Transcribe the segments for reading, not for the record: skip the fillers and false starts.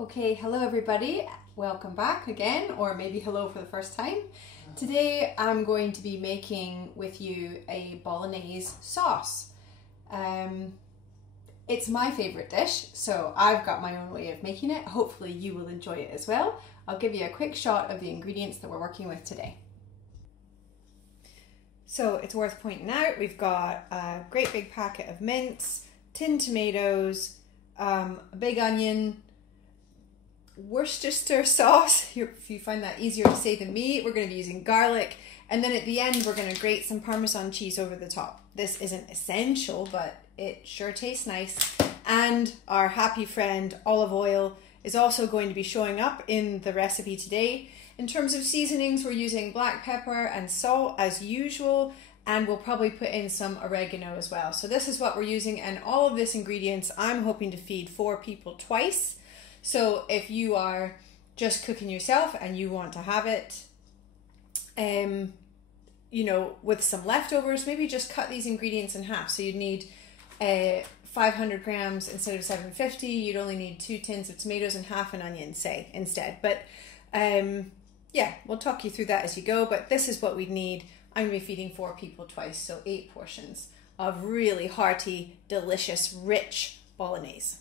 Okay, hello everybody. Welcome back again, or maybe hello for the first time. Today I'm going to be making with you a Bolognese sauce. It's my favorite dish, so I've got my own way of making it. Hopefully you will enjoy it as well. I'll give you a quick shot of the ingredients that we're working with today. So it's worth pointing out, we've got a great big packet of mince, tinned tomatoes, a big onion, Worcestershire sauce, if you find that easier to say than me. We're going to be using garlic, and then at the end we're going to grate some Parmesan cheese over the top. This isn't essential, but it sure tastes nice. And our happy friend olive oil is also going to be showing up in the recipe today. In terms of seasonings, we're using black pepper and salt as usual, and we'll probably put in some oregano as well. So this is what we're using, and all of this ingredients I'm hoping to feed 4 people twice. So if you are just cooking yourself and you want to have it, you know, with some leftovers, maybe just cut these ingredients in half. So you'd need 500 grams instead of 750. You'd only need 2 tins of tomatoes and half an onion, say, instead. But yeah, we'll talk you through that as you go. But this is what we'd need. I'm going to be feeding 4 people twice, so 8 portions of really hearty, delicious, rich Bolognese.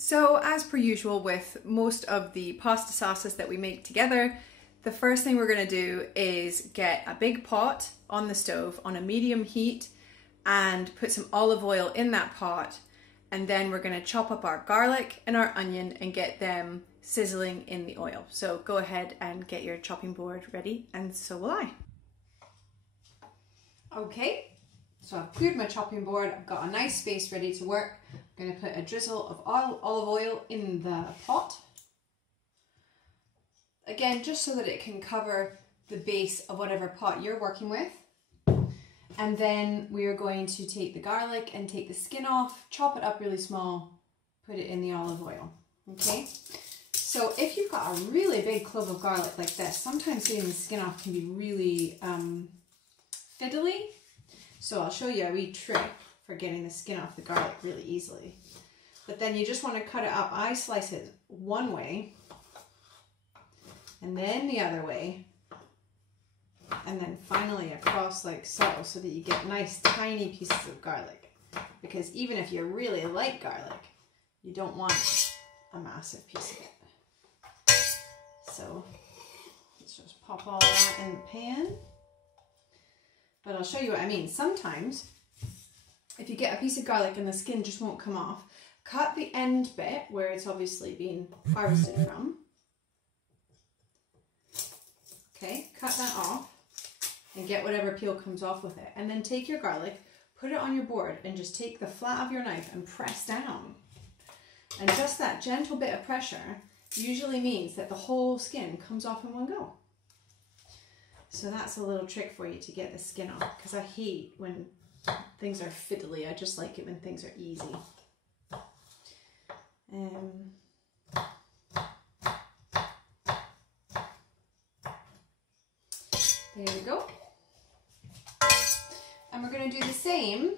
So as per usual with most of the pasta sauces that we make together, the first thing we're going to do is get a big pot on the stove on a medium heat and put some olive oil in that pot, and then we're going to chop up our garlic and our onion and get them sizzling in the oil. So go ahead and get your chopping board ready, and so will I. Okay, so I've cleared my chopping board, I've got a nice space ready to work. I'm going to put a drizzle of olive oil in the pot. Again, just so that it can cover the base of whatever pot you're working with. And then we are going to take the garlic and take the skin off, chop it up really small, put it in the olive oil. Okay? So if you've got a really big clove of garlic like this, sometimes getting the skin off can be really fiddly. So I'll show you a wee trick for getting the skin off the garlic really easily. But then you just want to cut it up. I slice it one way, and then the other way, and then finally across like so, so that you get nice tiny pieces of garlic. Because even if you really like garlic, you don't want a massive piece of it. So let's just pop all that in the pan. But I'll show you what I mean. Sometimes, if you get a piece of garlic and the skin just won't come off, cut the end bit where it's obviously been harvested from. Okay, cut that off and get whatever peel comes off with it. And then take your garlic, put it on your board, and just take the flat of your knife and press down. And just that gentle bit of pressure usually means that the whole skin comes off in one go. So that's a little trick for you to get the skin off, because I hate when things are fiddly. I just like it when things are easy. There we go. And we're going to do the same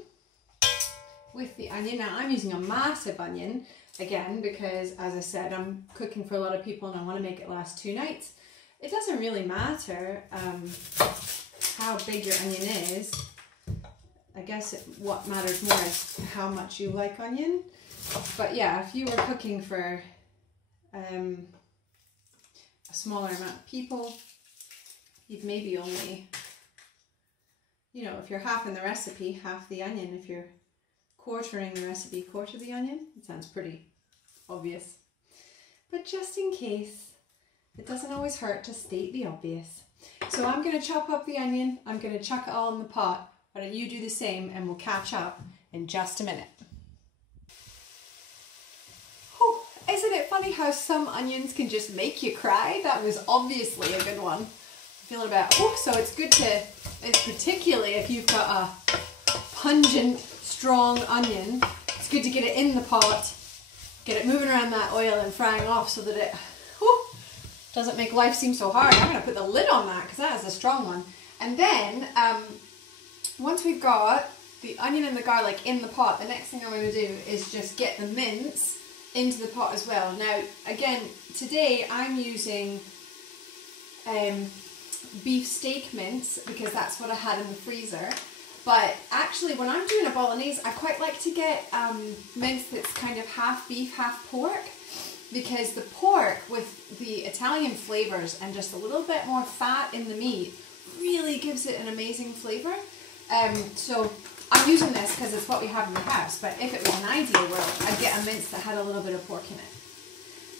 with the onion. Now I'm using a massive onion, again, because as I said, I'm cooking for a lot of people and I want to make it last 2 nights. It doesn't really matter how big your onion is. I guess what matters more is how much you like onion. But yeah, if you were cooking for a smaller amount of people, you'd maybe only, you know, if you're halving the recipe, half the onion. If you're quartering the recipe, quarter the onion. It sounds pretty obvious. But just in case, it doesn't always hurt to state the obvious. So I'm going to chop up the onion. I'm going to chuck it all in the pot. Why don't you do the same, and we'll catch up in just a minute. Oh, isn't it funny how some onions can just make you cry? That was obviously a good one. Feeling about, oh, so it's good to, it's particularly if you've got a pungent, strong onion, it's good to get it in the pot, get it moving around that oil and frying off so that it doesn't make life seem so hard. I'm going to put the lid on that because that is a strong one. And then once we've got the onion and the garlic in the pot, the next thing I'm going to do is just get the mince into the pot as well. Now, again, today I'm using beef steak mince because that's what I had in the freezer. But actually, when I'm doing a bolognese, I quite like to get mince that's kind of half beef, half pork, because the pork with the Italian flavors and just a little bit more fat in the meat really gives it an amazing flavor. So I'm using this because it's what we have in the house, but if it was an ideal world, I'd get a mince that had a little bit of pork in it.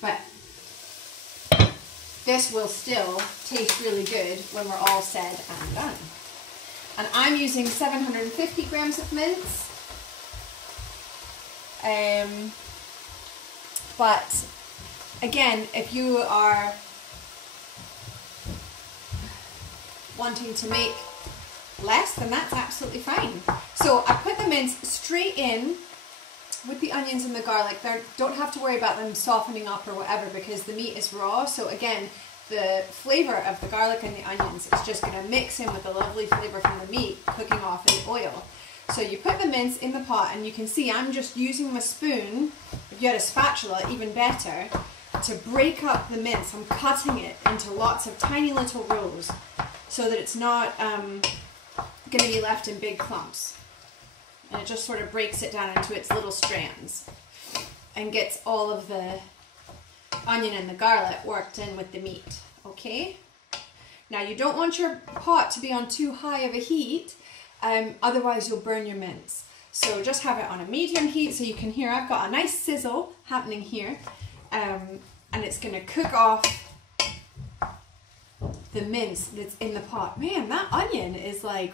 But this will still taste really good when we're all said and done. And I'm using 750 grams of mince. But again, if you are wanting to make less, then that's absolutely fine. So I put the mince straight in with the onions and the garlic. They don't have to worry about them softening up or whatever because the meat is raw. So again, the flavour of the garlic and the onions is just going to mix in with the lovely flavour from the meat cooking off in the oil. So you put the mince in the pot, and you can see I'm just using my spoon, if you had a spatula, even better, to break up the mince. I'm cutting it into lots of tiny little rolls so that it's not going to be left in big clumps. And it just sort of breaks it down into its little strands and gets all of the onion and the garlic worked in with the meat. Okay? Now you don't want your pot to be on too high of a heat, otherwise you'll burn your mince. So just have it on a medium heat so you can hear I've got a nice sizzle happening here, and it's going to cook off the mince that's in the pot. Man, that onion is like,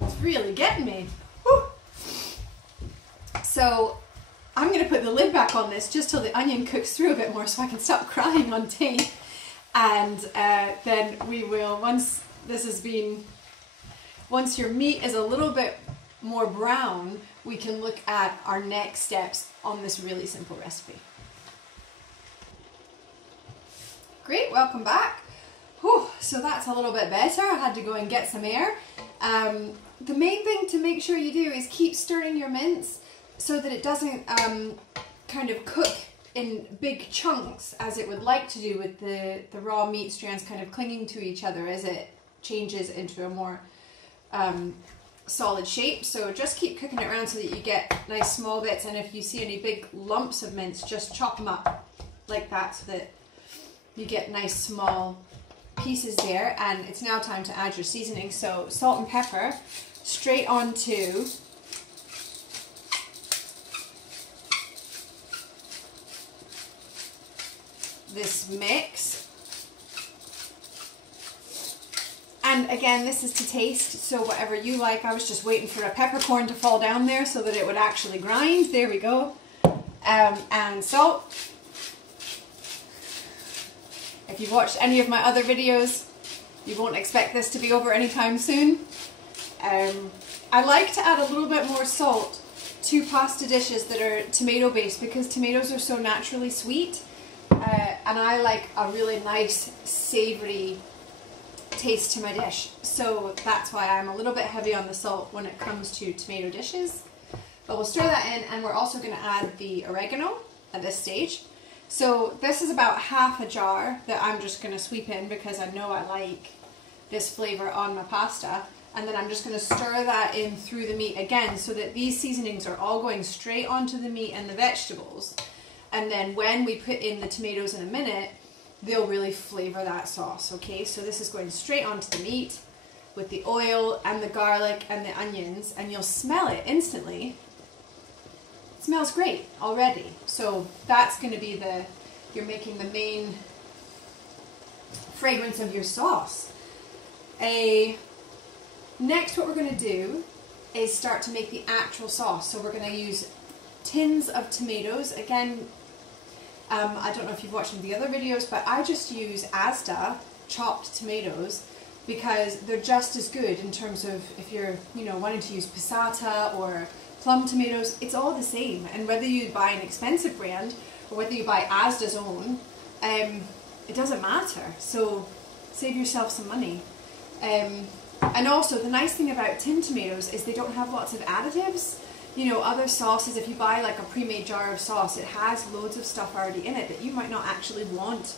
it's really getting me. Whew. So I'm going to put the lid back on this just till the onion cooks through a bit more so I can stop crying on tape. And then we will, once your meat is a little bit more brown, we can look at our next steps on this really simple recipe. Great, welcome back. Whew, so that's a little bit better. I had to go and get some air. The main thing to make sure you do is keep stirring your mince so that it doesn't kind of cook in big chunks as it would like to do with the raw meat strands kind of clinging to each other as it changes into a more solid shape. So just keep cooking it around so that you get nice small bits, and if you see any big lumps of mince, just chop them up like that so that you get nice small pieces there. And it's now time to add your seasoning. So salt and pepper straight onto this mix. And again, this is to taste, so whatever you like. I was just waiting for a peppercorn to fall down there so that it would actually grind. There we go. And salt. If you've watched any of my other videos, you won't expect this to be over anytime soon. I like to add a little bit more salt to pasta dishes that are tomato based because tomatoes are so naturally sweet, and I like a really nice savoury taste to my dish. So that's why I'm a little bit heavy on the salt when it comes to tomato dishes. But we'll stir that in, and we're also going to add the oregano at this stage. So this is about half a jar that I'm just going to sweep in because I know I like this flavour on my pasta. And then I'm just going to stir that in through the meat again so that these seasonings are all going straight onto the meat and the vegetables. And then when we put in the tomatoes in a minute, they'll really flavour that sauce, okay? So this is going straight onto the meat with the oil and the garlic and the onions, and you'll smell it instantly. It smells great already. So that's going to be you're making the main fragrance of your sauce. Next, what we're going to do is start to make the actual sauce. So we're going to use tins of tomatoes. Again, I don't know if you've watched the other videos, but I just use Asda chopped tomatoes because they're just as good in terms of if you're, wanting to use passata or plum tomatoes, it's all the same. And whether you buy an expensive brand or whether you buy Asda's own, it doesn't matter. So save yourself some money. And also the nice thing about tin tomatoes is they don't have lots of additives. You know, other sauces, if you buy like a pre-made jar of sauce, it has loads of stuff already in it that you might not actually want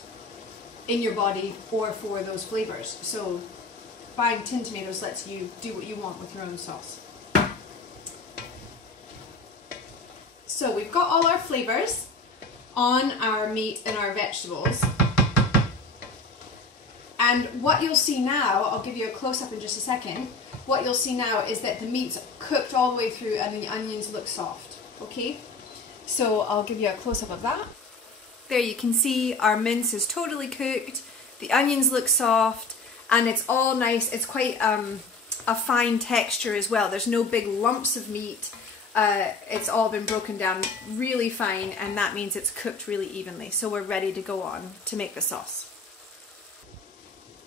in your body or for those flavors. So buying tin tomatoes lets you do what you want with your own sauce. So we've got all our flavors on our meat and our vegetables. And what you'll see now, I'll give you a close-up in just a second, what you'll see now is that the meat's cooked all the way through and the onions look soft, okay? So I'll give you a close-up of that. There you can see our mince is totally cooked, the onions look soft, and it's all nice. It's quite a fine texture as well. There's no big lumps of meat. It's all been broken down really fine, and that means it's cooked really evenly. So we're ready to go on to make the sauce.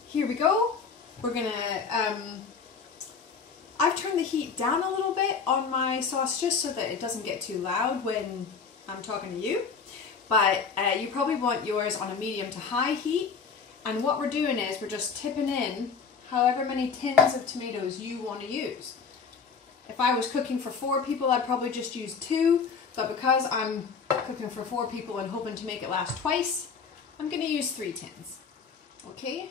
Here we go. We're gonna, I've turned the heat down a little bit on my sauce just so that it doesn't get too loud when I'm talking to you. But you probably want yours on a medium to high heat. And what we're doing is we're just tipping in however many tins of tomatoes you want to use. If I was cooking for 4 people, I'd probably just use 2. But because I'm cooking for 4 people and hoping to make it last twice, I'm going to use 3 tins. Okay?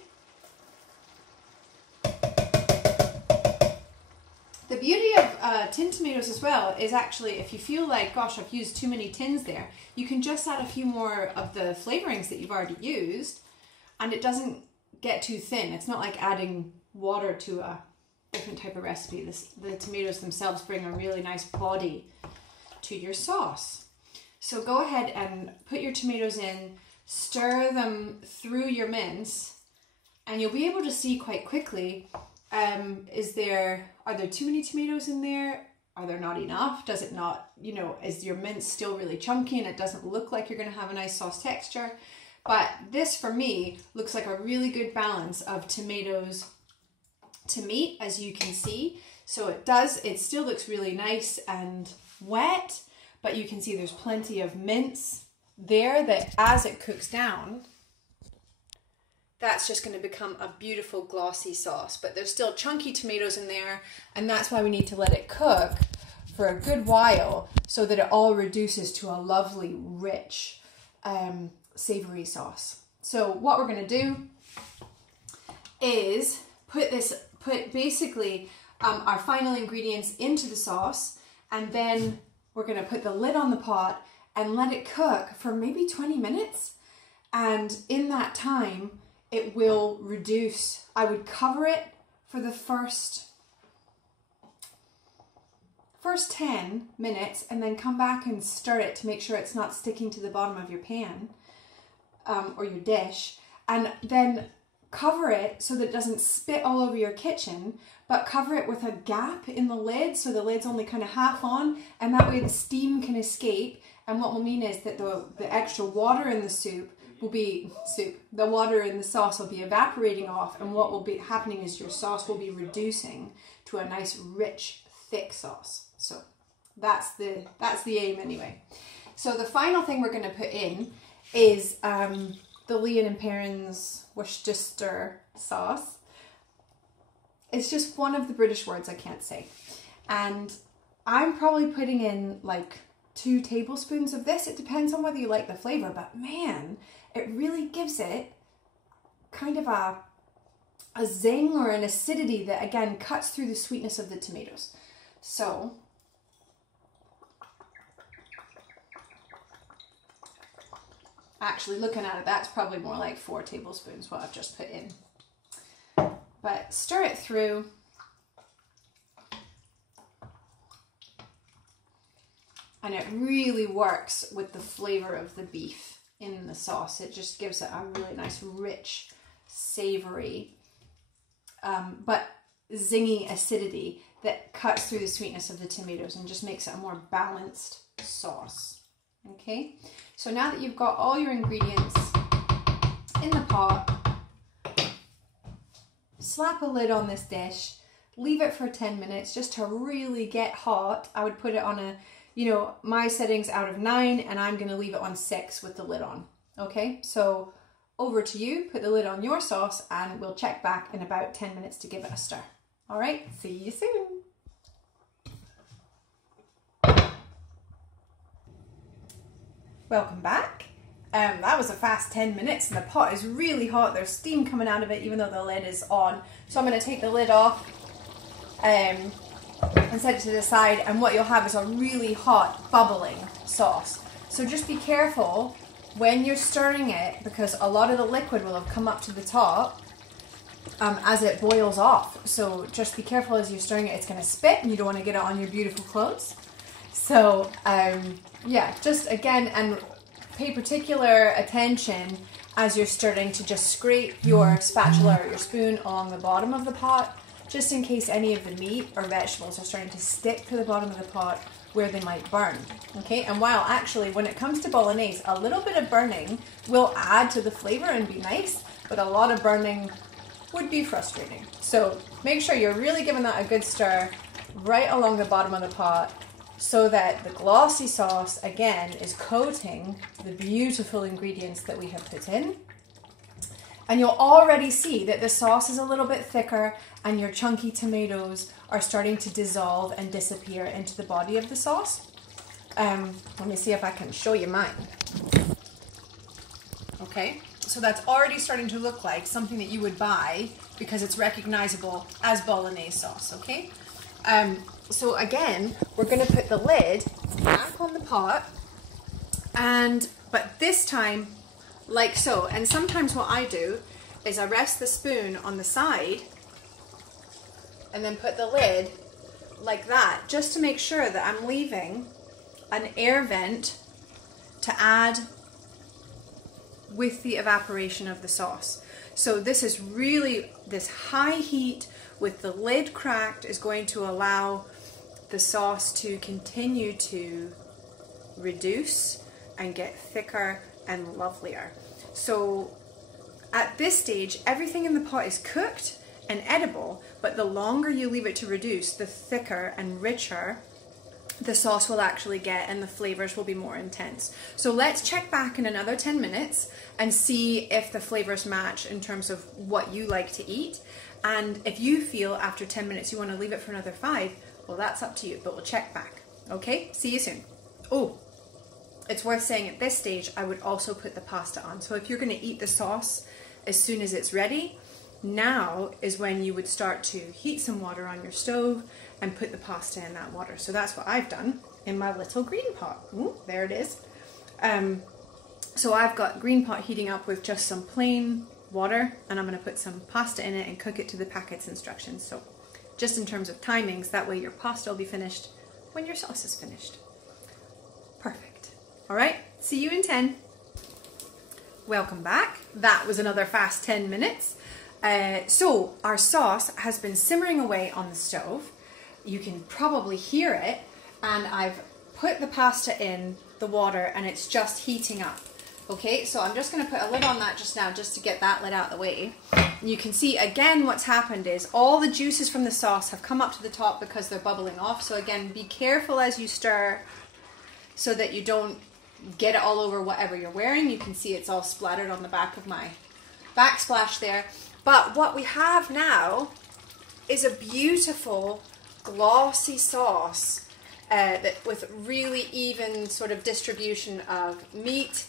The beauty of tin tomatoes as well is actually, if you feel like, gosh, I've used too many tins there, you can just add a few more of the flavorings that you've already used, and it doesn't get too thin. It's not like adding water to a different type of recipe. The tomatoes themselves bring a really nice body to your sauce. So go ahead and put your tomatoes in, stir them through your mince, and you'll be able to see quite quickly, are there too many tomatoes in there? Are there not enough? Does it not, you know, is your mince still really chunky and it doesn't look like you're going to have a nice sauce texture? But this, for me, looks like a really good balance of tomatoes to meat, as you can see. So it still looks really nice and wet, but you can see there's plenty of mince there that as it cooks down, that's just going to become a beautiful glossy sauce. But there's still chunky tomatoes in there, and that's why we need to let it cook for a good while so that it all reduces to a lovely, rich, savory sauce. So what we're going to do is put basically our final ingredients into the sauce, and then we're going to put the lid on the pot and let it cook for maybe 20 minutes. And in that time, it will reduce. I would cover it for the first 10 minutes and then come back and stir it to make sure it's not sticking to the bottom of your pan or your dish, and then cover it so that it doesn't spit all over your kitchen, but cover it with a gap in the lid so the lid's only kind of half on, and that way the steam can escape. And what will mean is that the extra water in the the water in the sauce will be evaporating off, and what will be happening is your sauce will be reducing to a nice, rich, thick sauce. So that's the aim anyway. So the final thing we're going to put in is the Leon and Perrins Worcestershire sauce. It's just one of the British words I can't say. And I'm probably putting in like 2 tablespoons of this. It depends on whether you like the flavor, but man, it really gives it kind of a zing or an acidity that again cuts through the sweetness of the tomatoes. So actually looking at it, that's probably more like 4 tablespoons what I've just put in. But stir it through. And it really works with the flavor of the beef in the sauce. It just gives it a really nice, rich, savory, but zingy acidity that cuts through the sweetness of the tomatoes and just makes it a more balanced sauce. Okay, so now that you've got all your ingredients in the pot, slap a lid on this dish, leave it for 10 minutes just to really get hot. I would put it on a, you know, my setting's out of 9 and I'm going to leave it on 6 with the lid on. Okay, so over to you, put the lid on your sauce and we'll check back in about 10 minutes to give it a stir. All right, see you soon. Welcome back. That was a fast 10 minutes and the pot is really hot. There's steam coming out of it even though the lid is on. So I'm going to take the lid off and set it to the side, and what you'll have is a really hot bubbling sauce. So just be careful when you're stirring it, because a lot of the liquid will have come up to the top as it boils off. So just be careful as you're stirring it. It's going to spit and you don't want to get it on your beautiful clothes. So yeah, just again, and pay particular attention as you're stirring to just scrape your spatula or your spoon along the bottom of the pot, just in case any of the meat or vegetables are starting to stick to the bottom of the pot where they might burn. Okay, and while actually when it comes to bolognese, a little bit of burning will add to the flavor and be nice, but a lot of burning would be frustrating. So make sure you're really giving that a good stir right along the bottom of the pot, so that the glossy sauce again is coating the beautiful ingredients that we have put in. And you'll already see that the sauce is a little bit thicker and your chunky tomatoes are starting to dissolve and disappear into the body of the sauce. Let me see if I can show you mine. Okay, so that's already starting to look like something that you would buy because it's recognizable as bolognese sauce, okay? So again, we're going to put the lid back on the pot, but this time like so. And sometimes what I do is I rest the spoon on the side and then put the lid like that, just to make sure that I'm leaving an air vent to add with the evaporation of the sauce. So this is really, this high heat with the lid cracked is going to allow the sauce to continue to reduce and get thicker and lovelier. So at this stage, everything in the pot is cooked and edible, but the longer you leave it to reduce, the thicker and richer the sauce will actually get and the flavors will be more intense. So let's check back in another 10 minutes and see if the flavors match in terms of what you like to eat. And if you feel after 10 minutes you want to leave it for another 5, well, that's up to you, but we'll check back. Okay, see you soon. Oh, it's worth saying at this stage, I would also put the pasta on. So if you're going to eat the sauce as soon as it's ready, now is when you would start to heat some water on your stove and put the pasta in that water. So that's what I've done in my little green pot. Ooh, there it is. So I've got green pot heating up with just some plain water, and I'm going to put some pasta in it and cook it to the packet's instructions. So just in terms of timings, that way your pasta will be finished when your sauce is finished. Perfect. All right, see you in 10. Welcome back. That was another fast 10 minutes. So our sauce has been simmering away on the stove. You can probably hear it, and I've put the pasta in the water and it's just heating up. Okay, so I'm just going to put a lid on that just now, just to get that lid out of the way. And you can see again what's happened is all the juices from the sauce have come up to the top because they're bubbling off. So again, be careful as you stir so that you don't get it all over whatever you're wearing. You can see it's all splattered on the back of my backsplash there. But what we have now is a beautiful glossy sauce that with really even sort of distribution of meat,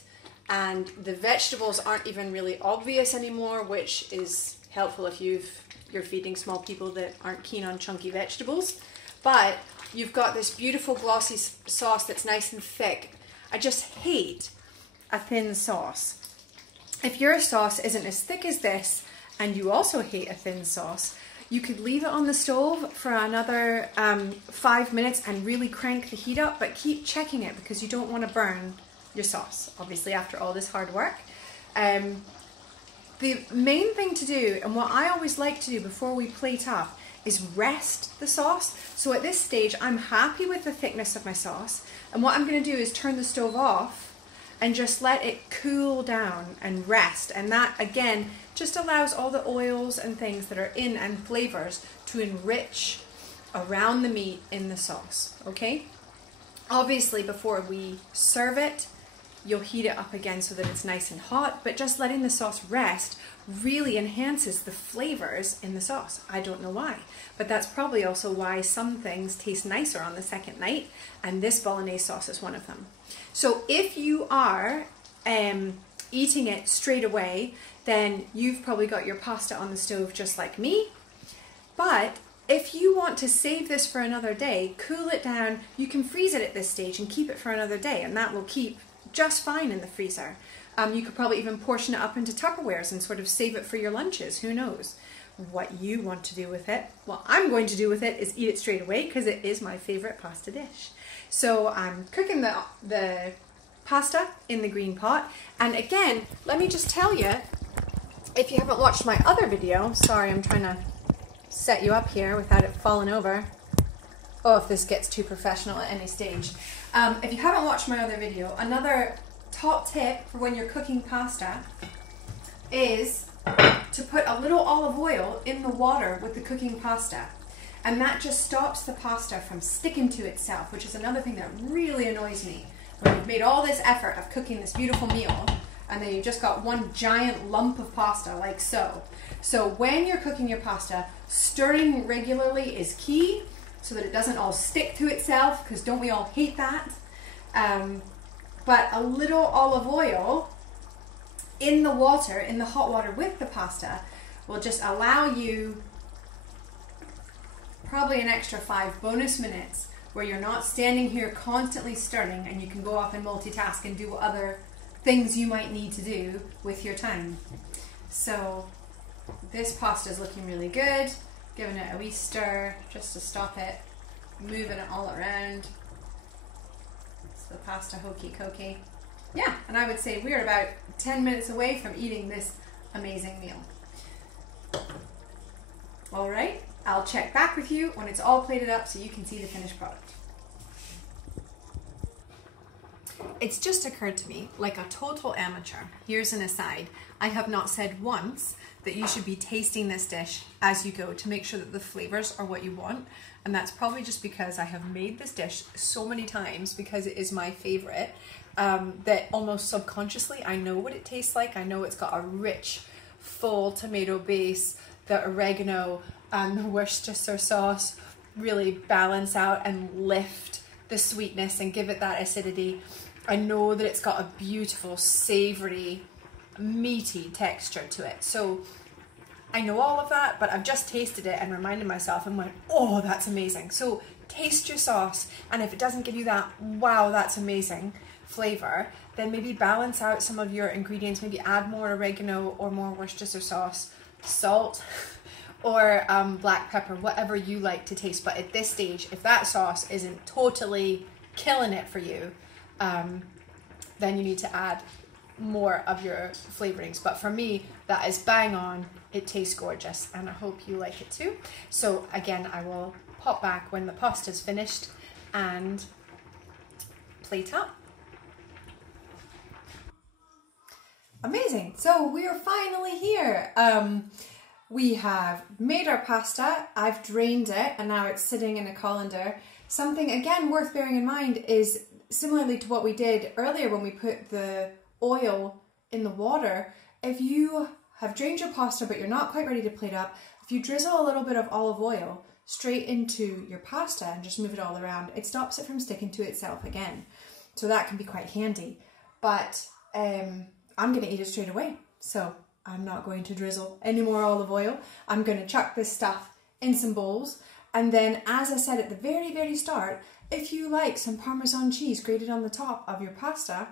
and the vegetables aren't even really obvious anymore, which is helpful if you're feeding small people that aren't keen on chunky vegetables. But you've got this beautiful glossy sauce that's nice and thick. I just hate a thin sauce. If your sauce isn't as thick as this, and you also hate a thin sauce, you could leave it on the stove for another 5 minutes and really crank the heat up, but keep checking it because you don't want to burn your sauce, obviously, after all this hard work. The main thing to do, and what I always like to do before we plate up, is rest the sauce. So at this stage, I'm happy with the thickness of my sauce, and what I'm going to do is turn the stove off and just let it cool down and rest. And that, again, just allows all the oils and things that are in and flavors to enrich around the meat in the sauce, okay? Obviously, before we serve it, you'll heat it up again so that it's nice and hot, but just letting the sauce rest really enhances the flavors in the sauce. I don't know why, but that's probably also why some things taste nicer on the second night, and this Bolognese sauce is one of them. So if you are eating it straight away, then you've probably got your pasta on the stove just like me. But if you want to save this for another day, cool it down, you can freeze it at this stage and keep it for another day, and that will keep just fine in the freezer. You could probably even portion it up into Tupperwares and sort of save it for your lunches. Who knows what you want to do with it? What I'm going to do with it is eat it straight away because it is my favorite pasta dish. So I'm cooking the pasta in the green pot. And again, let me just tell you, if you haven't watched my other video, sorry, I'm trying to set you up here without it falling over. Oh, if this gets too professional at any stage. If you haven't watched my other video, another top tip for when you're cooking pasta is to put a little olive oil in the water with the cooking pasta. And that just stops the pasta from sticking to itself, which is another thing that really annoys me. When you've made all this effort of cooking this beautiful meal, and then you've just got one giant lump of pasta like so. So when you're cooking your pasta, stirring regularly is key so that it doesn't all stick to itself, because don't we all hate that? But a little olive oil in the water, in the hot water with the pasta, will just allow you probably an extra 5 bonus minutes where you're not standing here constantly stirring, and you can go off and multitask and do other things you might need to do with your time. So this pasta is looking really good. Giving it a wee stir just to stop it moving it all around. It's the pasta hokey cokey. Yeah, and I would say we're about 10 minutes away from eating this amazing meal. All right, I'll check back with you when it's all plated up so you can see the finished product. It's just occurred to me, like a total amateur, here's an aside, I have not said once that you should be tasting this dish as you go to make sure that the flavors are what you want. And that's probably just because I have made this dish so many times, because it is my favorite, that almost subconsciously I know what it tastes like. I know it's got a rich, full tomato base, the oregano and the Worcestershire sauce really balance out and lift the sweetness and give it that acidity. I know that it's got a beautiful, savory, meaty texture to it. So I know all of that, but I've just tasted it and reminded myself and went, oh, that's amazing. So taste your sauce, and if it doesn't give you that, wow, that's amazing flavor, then maybe balance out some of your ingredients. Maybe add more oregano or more Worcestershire sauce, salt, or black pepper, whatever you like to taste. But at this stage, if that sauce isn't totally killing it for you, then you need to add more of your flavorings. But for me, that is bang on. It tastes gorgeous, and I hope you like it too. So again, I will pop back when the pasta's finished and plate up. Amazing. So we are finally here. We have made our pasta. I've drained it, and now it's sitting in a colander. Something again worth bearing in mind is, similarly to what we did earlier when we put the oil in the water, if you have drained your pasta but you're not quite ready to plate up, if you drizzle a little bit of olive oil straight into your pasta and just move it all around, it stops it from sticking to itself again. So that can be quite handy. But I'm going to eat it straight away, so I'm not going to drizzle any more olive oil. I'm going to chuck this stuff in some bowls, and then, as I said at the very start, if you like some Parmesan cheese grated on the top of your pasta,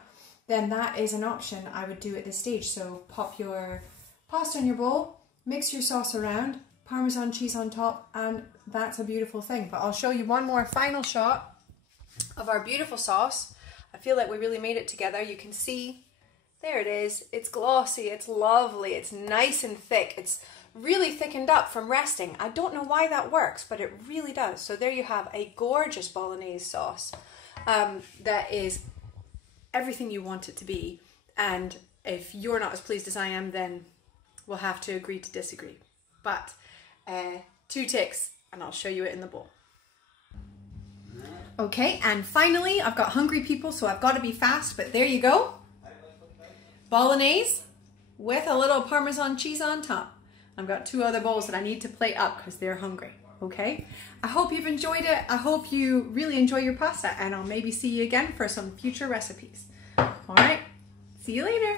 then that is an option I would do at this stage. So pop your pasta in your bowl, mix your sauce around, Parmesan cheese on top, and that's a beautiful thing. But I'll show you one more final shot of our beautiful sauce. I feel like we really made it together. You can see, there it is. It's glossy, it's lovely, it's nice and thick. It's really thickened up from resting. I don't know why that works, but it really does. So there you have a gorgeous Bolognese sauce that is everything you want it to be. And if you're not as pleased as I am, then we'll have to agree to disagree. But 2 ticks, and I'll show you it in the bowl. Okay, and finally, I've got hungry people, so I've got to be fast, but there you go. Bolognese with a little Parmesan cheese on top. I've got 2 other bowls that I need to plate up because they're hungry. Okay, I hope you've enjoyed it. I hope you really enjoy your pasta, and I'll maybe see you again for some future recipes. All right, see you later.